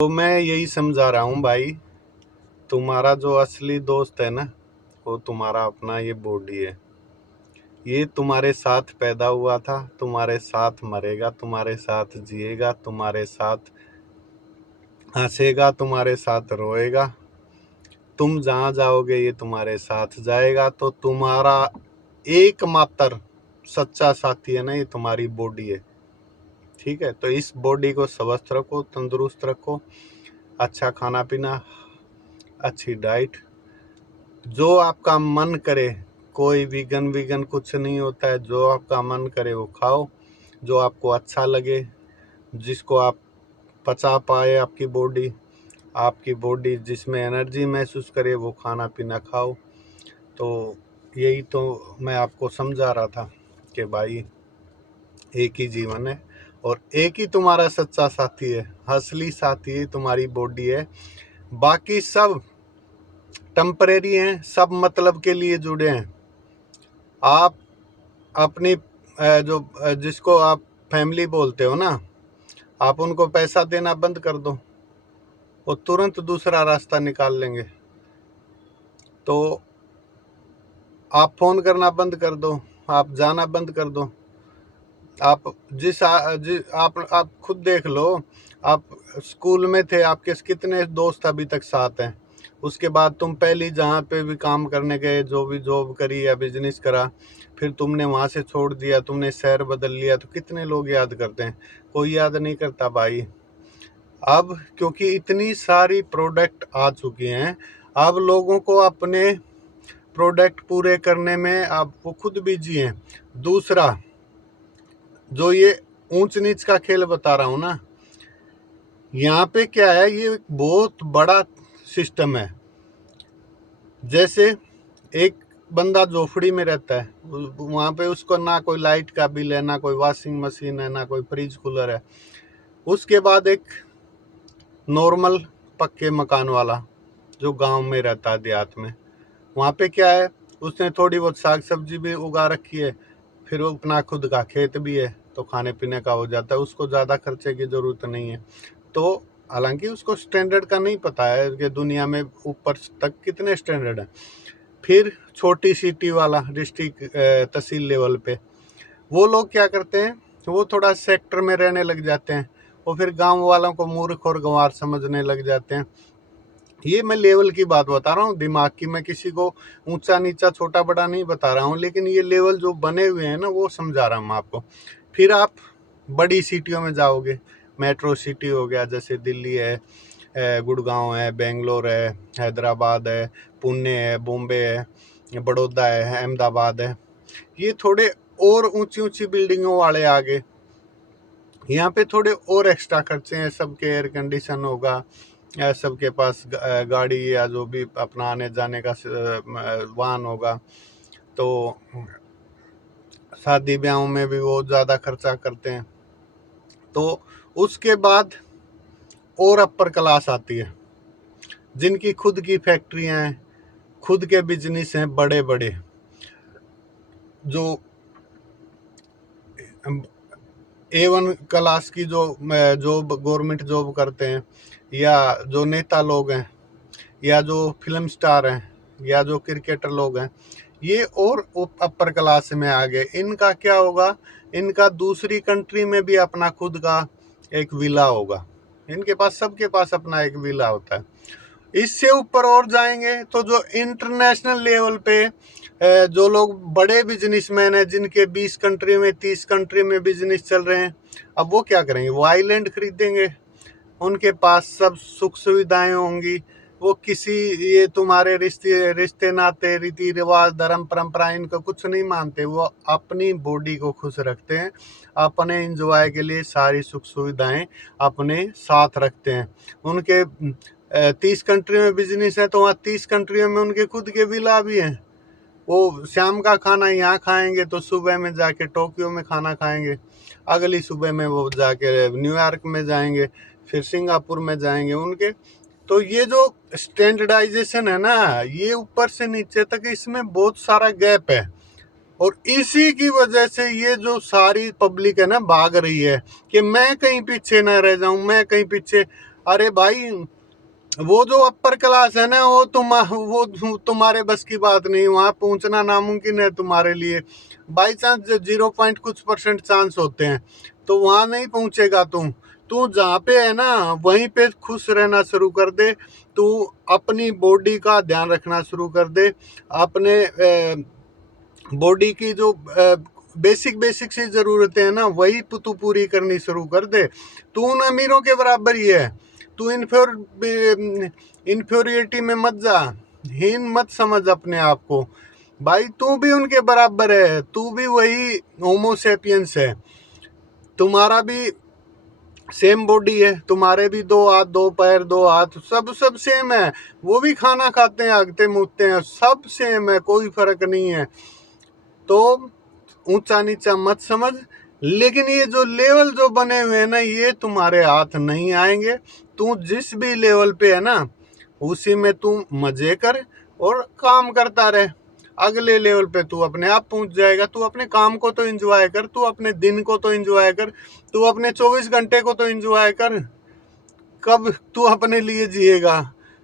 तो मैं यही समझा रहा हूँ भाई, तुम्हारा जो असली दोस्त है ना, वो तुम्हारा अपना ये बॉडी है। ये तुम्हारे साथ पैदा हुआ था, तुम्हारे साथ मरेगा, तुम्हारे साथ जिएगा, तुम्हारे साथ हंसेगा, तुम्हारे साथ रोएगा। तुम जहाँ जाओगे ये तुम्हारे साथ जाएगा। तो तुम्हारा एकमात्र सच्चा साथी है ना, ये तुम्हारी बॉडी है। ठीक है, तो इस बॉडी को स्वस्थ रखो, तंदुरुस्त रखो, अच्छा खाना पीना, अच्छी डाइट, जो आपका मन करे। कोई वीगन कुछ नहीं होता है, जो आपका मन करे वो खाओ, जो आपको अच्छा लगे, जिसको आप पचा पाए, आपकी बॉडी जिसमें एनर्जी महसूस करे, वो खाना पीना खाओ। तो यही तो मैं आपको समझा रहा था कि भाई एक ही जीवन है और एक ही तुम्हारा सच्चा साथी है, असली साथी है तुम्हारी बॉडी है। बाकी सब टेम्परेरी हैं, सब मतलब के लिए जुड़े हैं। आप अपनी जिसको आप फैमिली बोलते हो ना, आप उनको पैसा देना बंद कर दो, वो तुरंत दूसरा रास्ता निकाल लेंगे। तो आप फोन करना बंद कर दो, आप जाना बंद कर दो। आप आप खुद देख लो, आप स्कूल में थे, आपके कितने दोस्त अभी तक साथ हैं। उसके बाद तुम पहली जहाँ पे भी काम करने गए, जो भी जॉब करी या बिजनेस करा, फिर तुमने वहाँ से छोड़ दिया, तुमने शहर बदल लिया, तो कितने लोग याद करते हैं? कोई याद नहीं करता भाई। अब क्योंकि इतनी सारी प्रोडक्ट आ चुकी हैं, अब लोगों को अपने प्रोडक्ट पूरे करने में अब वो खुद बिजी हैं। दूसरा, जो ये ऊंच नीच का खेल बता रहा हूँ ना, यहाँ पे क्या है, ये एक बहुत बड़ा सिस्टम है। जैसे एक बंदा झोपड़ी में रहता है, वहाँ पे उसको ना कोई लाइट का बिल है, ना कोई वॉशिंग मशीन है, ना कोई फ्रिज कूलर है। उसके बाद एक नॉर्मल पक्के मकान वाला जो गांव में रहता है, देहात में, वहाँ पे क्या है, उसने थोड़ी बहुत साग सब्जी भी उगा रखी है, फिर वो अपना खुद का खेत भी है, तो खाने पीने का हो जाता है, उसको ज़्यादा खर्चे की ज़रूरत नहीं है। तो हालांकि उसको स्टैंडर्ड का नहीं पता है कि दुनिया में ऊपर तक कितने स्टैंडर्ड हैं। फिर छोटी सिटी वाला, डिस्ट्रिक्ट तहसील लेवल पे, वो लोग क्या करते हैं, वो थोड़ा सेक्टर में रहने लग जाते हैं, वो फिर गांव वालों को मूर्ख और गंवार समझने लग जाते हैं। ये मैं लेवल की बात बता रहा हूँ, दिमाग की। मैं किसी को ऊंचा नीचा छोटा बड़ा नहीं बता रहा हूँ, लेकिन ये लेवल जो बने हुए हैं ना, वो समझा रहा हूँ मैं आपको। फिर आप बड़ी सिटियों में जाओगे, मेट्रो सिटी हो गया, जैसे दिल्ली है, गुड़गांव है, बेंगलोर है, हैदराबाद है, पुणे है, बॉम्बे है, बड़ौदा है, अहमदाबाद है। ये थोड़े और ऊंची ऊंची बिल्डिंगों वाले आ गए। यहाँ पे थोड़े और एक्स्ट्रा खर्चे हैं, सबके एयर कंडीशन होगा, या सबके पास गाड़ी या जो भी अपना आने जाने का वाहन होगा। तो शादी ब्याहों में भी वो ज़्यादा खर्चा करते हैं। तो उसके बाद और अपर क्लास आती है, जिनकी खुद की फैक्ट्रियां हैं, खुद के बिजनेस हैं बड़े बड़े, जो A1 क्लास की जो जॉब, गवर्नमेंट जॉब करते हैं, या जो नेता लोग हैं, या जो फिल्म स्टार हैं, या जो क्रिकेटर लोग हैं, ये और अपर क्लास में आ गए। इनका क्या होगा, इनका दूसरी कंट्री में भी अपना खुद का एक विला होगा। इनके पास, सबके पास अपना एक विला होता है। इससे ऊपर और जाएंगे तो जो इंटरनेशनल लेवल पे जो लोग बड़े बिजनेसमैन हैं, जिनके 20 कंट्री में 30 कंट्री में बिजनेस चल रहे हैं, अब वो क्या करेंगे? वो आइलैंड खरीदेंगे, उनके पास सब सुख सुविधाएं होंगी। वो किसी, ये तुम्हारे रिश्ते रिश्ते नाते, रीति रिवाज, धर्म परंपरा, इनको कुछ नहीं मानते। वो अपनी बॉडी को खुश रखते हैं, अपने इंजॉय के लिए सारी सुख सुविधाएं अपने साथ रखते हैं। उनके 30 कंट्री में बिजनेस है, तो वहाँ 30 कंट्रियों में उनके खुद के विला भी हैं। वो शाम का खाना यहाँ खाएंगे तो सुबह में जाके टोक्यो में खाना खाएंगे, अगली सुबह में वो जाके न्यूयॉर्क में जाएंगे, फिर सिंगापुर में जाएंगे उनके। तो ये जो स्टैंडर्डाइजेशन है ना, ये ऊपर से नीचे तक इसमें बहुत सारा गैप है। और इसी की वजह से ये जो सारी पब्लिक है ना, भाग रही है कि मैं कहीं पीछे ना रह जाऊं, मैं कहीं पीछे। अरे भाई, वो जो अपर क्लास है ना, वो तुम्हारे बस की बात नहीं, वहां पहुंचना नामुमकिन है तुम्हारे लिए। बाई चांस 0 कुछ% चांस होते हैं, तो वहां नहीं पहुंचेगा तू जहाँ पे है ना, वहीं पे खुश रहना शुरू कर दे। तू अपनी बॉडी का ध्यान रखना शुरू कर दे। अपने बॉडी की जो बेसिक बेसिक सी जरूरतें हैं ना, वही तू पूरी करनी शुरू कर दे। तू उन अमीरों के बराबर ही है। तू इन्फ्योरिटी में मत जा, हीन मत समझ अपने आप को। भाई तू भी उनके बराबर है, तू भी वही होमोसेपियंस है। तुम्हारा भी सेम बॉडी है, तुम्हारे भी 2 हाथ 2 पैर 2 हाथ, सब सेम है। वो भी खाना खाते हैं, हगते मूतते हैं, सब सेम है, कोई फर्क नहीं है। तो ऊंचा नीचा मत समझ। लेकिन ये जो लेवल जो बने हुए हैं ना, ये तुम्हारे हाथ नहीं आएंगे। तू जिस भी लेवल पे है ना, उसी में तू मजे कर और काम करता रहे। अगले लेवल पे तू अपने आप पहुंच जाएगा। तू अपने काम को तो एंजॉय कर, तू अपने दिन को तो एंजॉय कर, तू अपने 24 घंटे को तो एंजॉय कर। कब तू अपने लिए जिएगा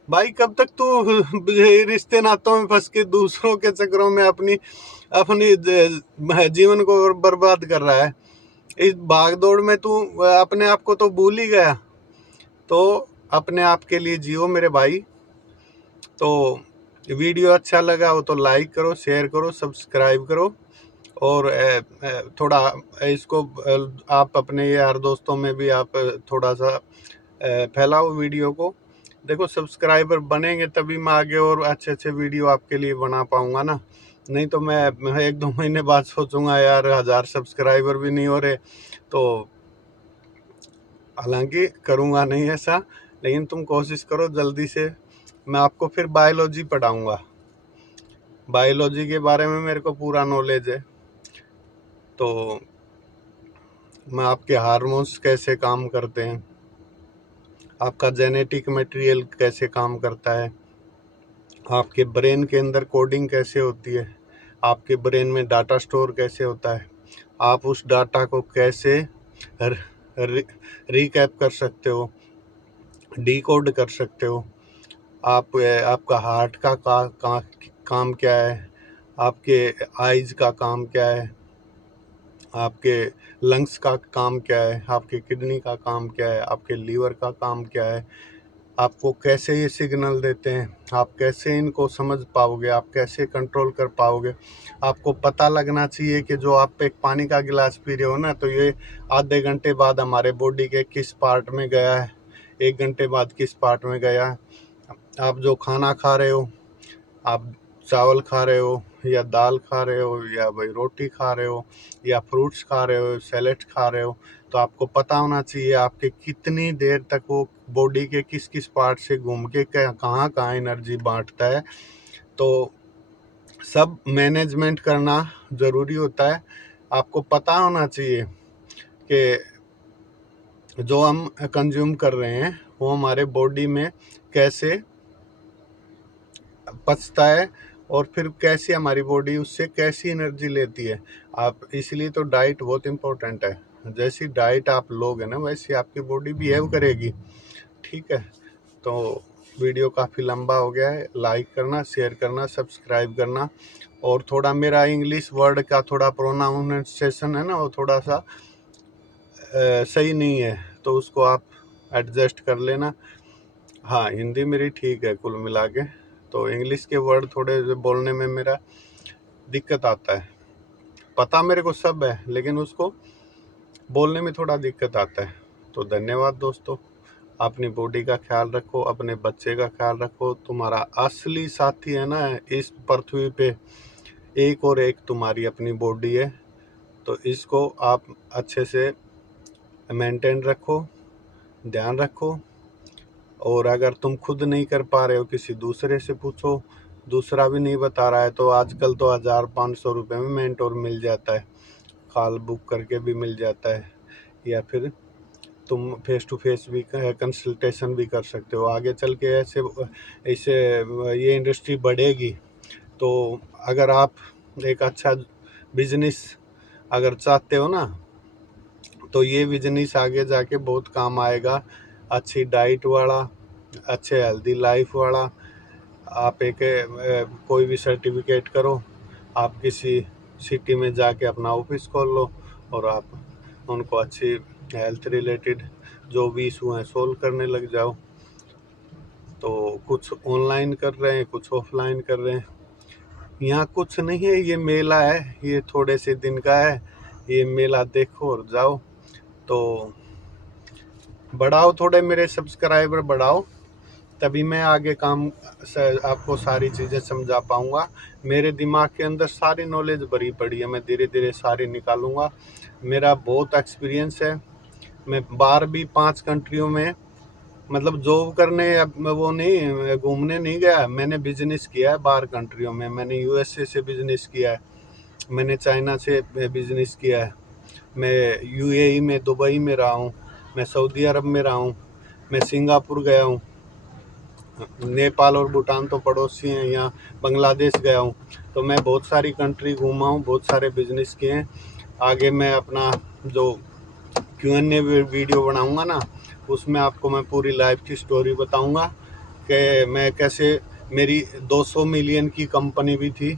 भाई? कब तक तू रिश्ते नातों में फंस के दूसरों के चक्करों में अपनी अपनी जीवन को बर्बाद कर रहा है? इस भागदौड़ में तू अपने आप को तो भूल ही गया। तो अपने आप के लिए जियो मेरे भाई। तो वीडियो अच्छा लगा हो तो लाइक करो, शेयर करो, सब्सक्राइब करो, और थोड़ा इसको आप अपने यार दोस्तों में भी आप थोड़ा सा फैलाओ वीडियो को। देखो, सब्सक्राइबर बनेंगे तभी मैं आगे और अच्छे अच्छे वीडियो आपके लिए बना पाऊंगा ना। नहीं तो मैं 1-2 महीने बाद सोचूंगा यार 1000 सब्सक्राइबर भी नहीं हो रहे। तो हालांकि करूंगा नहीं ऐसा, लेकिन तुम कोशिश करो जल्दी से। मैं आपको फिर बायोलॉजी पढ़ाऊंगा। बायोलॉजी के बारे में मेरे को पूरा नॉलेज है। तो मैं आपके हार्मोन्स कैसे काम करते हैं, आपका जेनेटिक मटेरियल कैसे काम करता है, आपके ब्रेन के अंदर कोडिंग कैसे होती है, आपके ब्रेन में डाटा स्टोर कैसे होता है, आप उस डाटा को कैसे रिकैप कर सकते हो, डिकोड कर सकते हो। आपका हार्ट का काम क्या है, आपके आइज का काम क्या है, आपके लंग्स का काम क्या है, आपके किडनी का काम क्या है, आपके लीवर का काम क्या है, आपको कैसे ये सिग्नल देते हैं, आप कैसे इनको समझ पाओगे, आप कैसे कंट्रोल कर पाओगे। आपको पता लगना चाहिए कि जो आप एक पानी का गिलास पी रहे हो ना, तो ये आधे घंटे बाद हमारे बॉडी के किस पार्ट में गया है, 1 घंटे बाद किस पार्ट में गया है। आप जो खाना खा रहे हो, आप चावल खा रहे हो या दाल खा रहे हो या भाई रोटी खा रहे हो या फ्रूट्स खा रहे हो, सैलेड खा रहे हो, तो आपको पता होना चाहिए आपके कितनी देर तक वो बॉडी के किस किस पार्ट से घूम के कहाँ कहाँ एनर्जी बांटता है। तो सब मैनेजमेंट करना ज़रूरी होता है। आपको पता होना चाहिए कि जो हम कंज्यूम कर रहे हैं वो हमारे बॉडी में कैसे पचता है और फिर कैसे हमारी बॉडी उससे कैसी एनर्जी लेती है। आप इसलिए तो डाइट बहुत इम्पोर्टेंट है। जैसी डाइट आप लोगे ना, वैसी आपकी बॉडी बिहेव करेगी। ठीक है, तो वीडियो काफ़ी लंबा हो गया है। लाइक करना, शेयर करना, सब्सक्राइब करना। और थोड़ा मेरा इंग्लिश वर्ड का थोड़ा प्रोनाउंसिएशन है ना, वो थोड़ा सा सही नहीं है, तो उसको आप एडजस्ट कर लेना। हाँ, हिंदी मेरी ठीक है कुल मिला के, तो इंग्लिश के वर्ड थोड़े बोलने में मेरा दिक्कत आता है। पता मेरे को सब है, लेकिन उसको बोलने में थोड़ा दिक्कत आता है। तो धन्यवाद दोस्तों। अपनी बॉडी का ख्याल रखो, अपने बच्चे का ख्याल रखो। तुम्हारा असली साथी है ना इस पृथ्वी पे, एक और एक तुम्हारी अपनी बॉडी है। तो इसको आप अच्छे से मेंटेन रखो, ध्यान रखो। और अगर तुम खुद नहीं कर पा रहे हो, किसी दूसरे से पूछो। दूसरा भी नहीं बता रहा है तो आजकल तो 1500 रुपये में मेंटोर मिल जाता है, कॉल बुक करके भी मिल जाता है, या फिर तुम फेस टू फेस भी कंसल्टेशन भी कर सकते हो। आगे चल के ऐसे ऐसे ये इंडस्ट्री बढ़ेगी। तो अगर आप एक अच्छा बिजनेस अगर चाहते हो ना, तो ये बिजनेस आगे जाके बहुत काम आएगा। अच्छी डाइट वाला, अच्छे हेल्दी लाइफ वाला। आप एक कोई भी सर्टिफिकेट करो, आप किसी सिटी में जाके अपना ऑफिस खोल लो और आप उनको अच्छी हेल्थ रिलेटेड जो भी इशू हैं सोल्व करने लग जाओ। तो कुछ ऑनलाइन कर रहे हैं, कुछ ऑफलाइन कर रहे हैं। यहाँ कुछ नहीं है, ये मेला है, ये थोड़े से दिन का है, ये मेला देखो और जाओ। तो बढ़ाओ, थोड़े मेरे सब्सक्राइबर बढ़ाओ, तभी मैं आगे काम से आपको सारी चीज़ें समझा पाऊँगा। मेरे दिमाग के अंदर सारी नॉलेज भरी पड़ी है, मैं धीरे धीरे सारी निकालूँगा। मेरा बहुत एक्सपीरियंस है, मैं बाहर भी 5 कंट्रियों में मतलब जॉब करने, अब वो नहीं घूमने नहीं गया, मैंने बिजनेस किया है बाहर कंट्रियों में। मैंने यूएसए से बिजनेस किया है, मैंने चाइना से बिजनेस किया है, मैं यूएई में दुबई में रहा हूँ, मैं सऊदी अरब में रहा हूँ, मैं सिंगापुर गया हूँ, नेपाल और भूटान तो पड़ोसी हैं, यहाँ बांग्लादेश गया हूँ। तो मैं बहुत सारी कंट्री घूमा हूँ, बहुत सारे बिजनेस किए हैं। आगे मैं अपना जो Q&A वीडियो बनाऊँगा ना, उसमें आपको मैं पूरी लाइफ की स्टोरी बताऊँगा कि मैं कैसे, मेरी 200 मिलियन की कंपनी भी थी,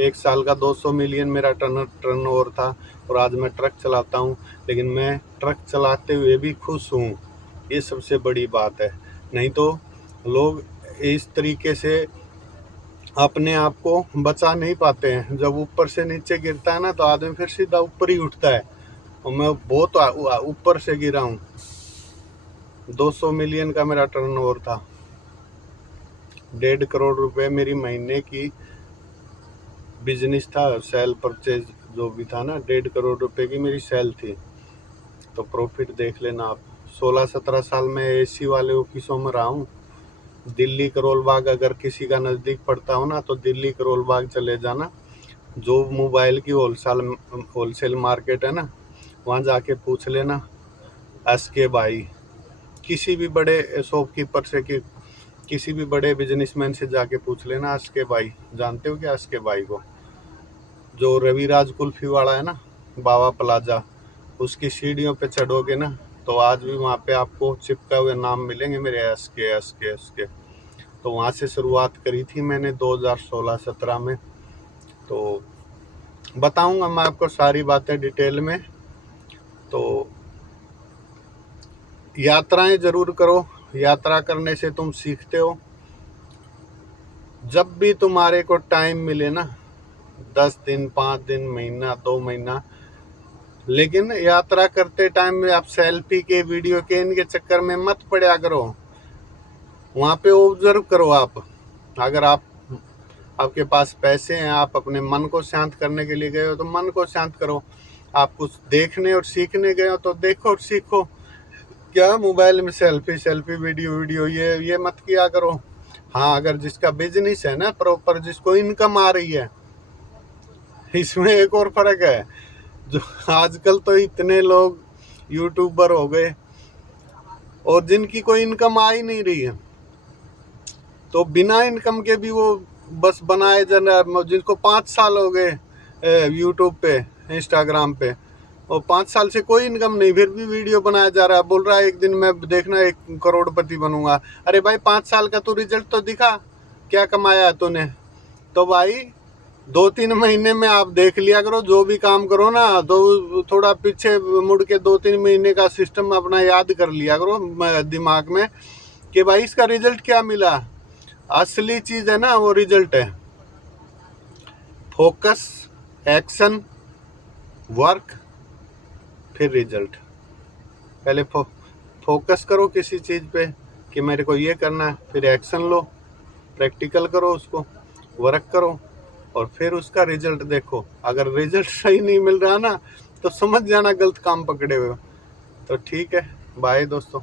1 साल का 200 मिलियन मेरा टर्नओवर था, और आज मैं ट्रक चलाता हूँ। लेकिन मैं ट्रक चलाते हुए भी खुश हूँ, ये सबसे बड़ी बात है। नहीं तो लोग इस तरीके से अपने आप को बचा नहीं पाते हैं। जब ऊपर से नीचे गिरता है ना, तो आदमी फिर सीधा ऊपर ही उठता है, और मैं बहुत ऊपर से गिरा हूँ। 200 मिलियन का मेरा टर्नओवर था, 1.5 करोड़ रुपए मेरी महीने की बिजनेस था, सेल परचेज जो भी था ना, 1.5 करोड़ रुपए की मेरी सेल थी। तो प्रॉफिट देख लेना आप। 16-17 साल में एसी वाले ऑफिसों में रहा हूँ। दिल्ली करोल बाग अगर किसी का नज़दीक पड़ता हो ना, तो दिल्ली करोल बाग चले जाना, जो मोबाइल की होलसेल मार्केट है ना, वहाँ जाके पूछ लेना SK भाई, किसी भी बड़े शॉपकीपर से कि किसी भी बड़े बिजनेसमैन से जाके पूछ लेना SK भाई। जानते हो क्या SK भाई को? जो रविराज कुल्फी वाला है ना, बाबा प्लाजा, उसकी सीढ़ियों पे चढ़ोगे ना, तो आज भी वहाँ पे आपको चिपका हुए नाम मिलेंगे मेरे SK। तो वहाँ से शुरुआत करी थी मैंने 2016-17 में। तो बताऊंगा मैं आपको सारी बातें डिटेल में। तो यात्राएं ज़रूर करो, यात्रा करने से तुम सीखते हो। जब भी तुम्हारे को टाइम मिले ना, 10 दिन, 5 दिन, महीना, 2 महीना, लेकिन यात्रा करते टाइम में आप सेल्फी के, वीडियो के, इनके चक्कर में मत पड़ा करो। वहाँ पे ऑब्जर्व करो आप। अगर आपके पास पैसे हैं, आप अपने मन को शांत करने के लिए गए हो, तो मन को शांत करो। आप कुछ देखने और सीखने गए हो, तो देखो और सीखो। क्या मोबाइल में सेल्फी वीडियो ये मत किया करो। हाँ, अगर जिसका बिजनेस है ना प्रॉपर, जिसको इनकम आ रही है, इसमें एक और फर्क है। जो आजकल तो इतने लोग यूट्यूबर हो गए और जिनकी कोई इनकम आ ही नहीं रही है, तो बिना इनकम के भी वो बस बनाए जाना। जिनको 5 साल हो गए यूट्यूब पे, इंस्टाग्राम पे, और 5 साल से कोई इनकम नहीं, फिर भी वीडियो बनाया जा रहा है, बोल रहा है एक दिन मैं देखना 1 करोड़पति बनूंगा। अरे भाई, 5 साल का तू रिजल्ट तो दिखा, क्या कमाया है तूने? तो भाई 2-3 महीने में आप देख लिया करो, जो भी काम करो ना, तो थोड़ा पीछे मुड़ के 2-3 महीने का सिस्टम अपना याद कर लिया करो दिमाग में, कि भाई इसका रिजल्ट क्या मिला। असली चीज है ना, वो रिजल्ट है। फोकस, एक्शन, वर्क, फिर रिजल्ट। पहले फोकस करो किसी चीज पे कि मेरे को ये करना है, फिर एक्शन लो, प्रैक्टिकल करो उसको, वर्क करो, और फिर उसका रिजल्ट देखो। अगर रिजल्ट सही नहीं मिल रहा ना, तो समझ जाना गलत काम पकड़े हुए हो। तो ठीक है, बाय दोस्तों।